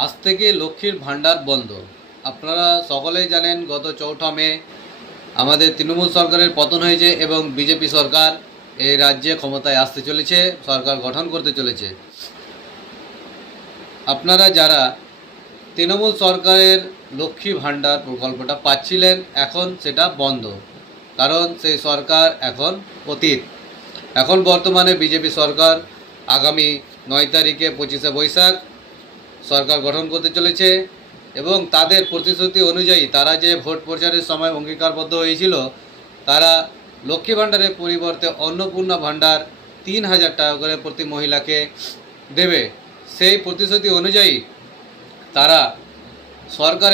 আজ থেকে লক্ষ্মীর ভাণ্ডার বন্ধ। আপনারা সকলেই জানেন গত 4ঠা মে আমাদের তৃণমূল সরকারের পতন হয়েছে এবং বিজেপি সরকার এই রাজ্যে ক্ষমতায় আসতে চলেছে, সরকার গঠন করতে চলেছে। আপনারা যারা তৃণমূল সরকারের লক্ষ্মী ভাণ্ডার প্রকল্পটা পাচ্ছিলেন, এখন সেটা বন্ধ, কারণ সেই সরকার এখন অতীত। এখন বর্তমানে বিজেপি সরকার আগামী 9 তারিখে 25শে বৈশাখ সরকার গঠন করতে চলেছে এবং তাদের প্রতিশ্রুতি অনুযায়ী তারা যে ভোট প্রচারের সময় অঙ্গীকারবদ্ধ হয়েছিল, তারা লক্ষ্মী ভাণ্ডারের পরিবর্তে অন্নপূর্ণা ভাণ্ডার 3000 টাকা করে প্রতি মহিলাকে দেবে। সেই প্রতিশ্রুতি অনুযায়ী তারা সরকার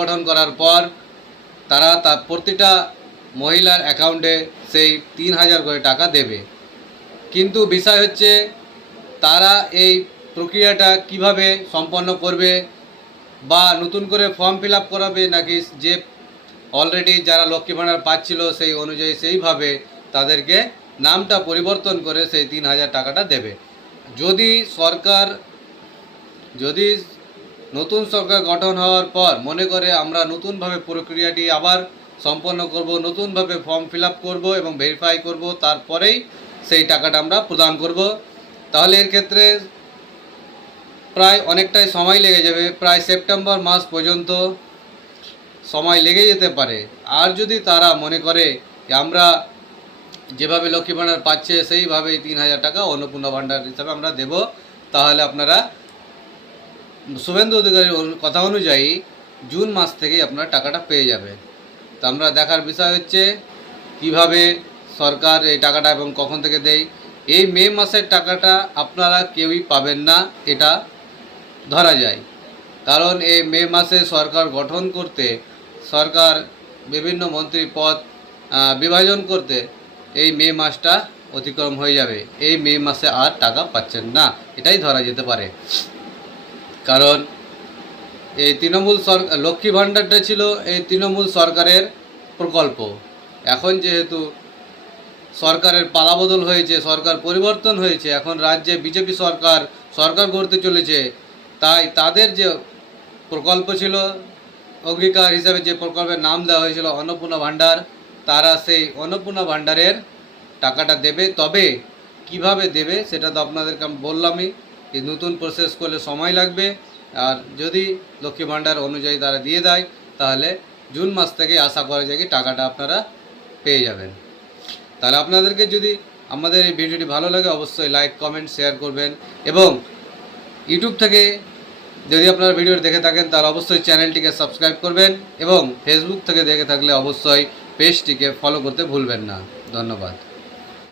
গঠন করার পর তারা তার প্রতিটা মহিলার অ্যাকাউন্টে সেই 3000 করে টাকা দেবে। কিন্তু বিষয় হচ্ছে তারা এই প্রক্রিয়াটা কিভাবে সম্পন্ন করবে, বা নতুন করে ফর্ম ফিল আপ করাবে, নাকি যে অলরেডি যারা লক্ষ্মী ভাণ্ডার পাচ্ছিল সেই অনুযায়ী সেইভাবে তাদেরকে নামটা পরিবর্তন করে সেই 3000 টাকাটা দেবে। যদি নতুন সরকার গঠন হওয়ার পর মনে করে আমরা নতুনভাবে প্রক্রিয়াটি আবার সম্পন্ন করব, নতুনভাবে ফর্ম ফিল আপ করবো এবং ভেরিফাই করব, তারপরেই সেই টাকাটা আমরা প্রদান করব, তাহলে এর ক্ষেত্রে প্রায় অনেকটাই সময় লেগে যাবে। প্রায় সেপ্টেম্বর মাস পর্যন্ত সময় লেগে যেতে পারে। আর যদি তারা মনে করে আমরা যেভাবে লক্ষ্মী ভাণ্ডার পাচ্ছে সেইভাবেই 3000 টাকা অন্নপূর্ণা ভাণ্ডার হিসাবে আমরা দেব, তাহলে আপনারা শুভেন্দু অধিকারীর কথা অনুযায়ী জুন মাস থেকেই আপনারা টাকাটা পেয়ে যাবেন। তো আমরা দেখার বিষয় হচ্ছে কিভাবে সরকার এই টাকাটা এবং কখন থেকে দেয়। এই মে মাসের টাকাটা আপনারা কেউই পাবেন না, এটা ধরা যায়, কারণ এই মে মাসে সরকার গঠন করতে, সরকার বিভিন্ন মন্ত্রী পদ বিভাজন করতে এই মে মাসটা অতিক্রম হয়ে যাবে। এই মে মাসে আর টাকা পাচ্ছেন না, এটাই ধরা যেতে পারে। কারণ এই তৃণমূল সরকার লক্ষ্মী ভাণ্ডারটা ছিল এই তৃণমূল সরকারের প্রকল্প। এখন যেহেতু সরকারের পালাবদল হয়েছে, সরকার পরিবর্তন হয়েছে, এখন রাজ্যে বিজেপি সরকার গড়তে চলেছে, তাই তাদের যে প্রকল্প ছিল, অঙ্গীকার হিসাবে যে প্রকল্পের নাম দেওয়া হয়েছিল অন্নপূর্ণা ভাণ্ডার, তারা সেই অন্নপূর্ণা ভাণ্ডারের টাকাটা দেবে। তবে কিভাবে দেবে সেটা তো আপনাদেরকে আমি বললামই, এই নতুন প্রসেস করলে সময় লাগবে। আর যদি লক্ষ্মী ভাণ্ডার অনুযায়ী তারা দিয়ে দেয়, তাহলে জুন মাস থেকে আশা করা যায় কি টাকাটা আপনারা পেয়ে যাবেন। তাহলে আপনাদেরকে যদি আমাদের এই ভিডিওটি ভালো লাগে অবশ্যই লাইক, কমেন্ট, শেয়ার করবেন, এবং ইউটিউব থেকে যদি আপনারা ভিডিও দেখে থাকেন তাহলে অবশ্যই চ্যানেলটিকে সাবস্ক্রাইব করবেন, এবং ফেসবুক থেকে দেখে থাকলে অবশ্যই পেজটিকে ফলো করতে ভুলবেন না। ধন্যবাদ।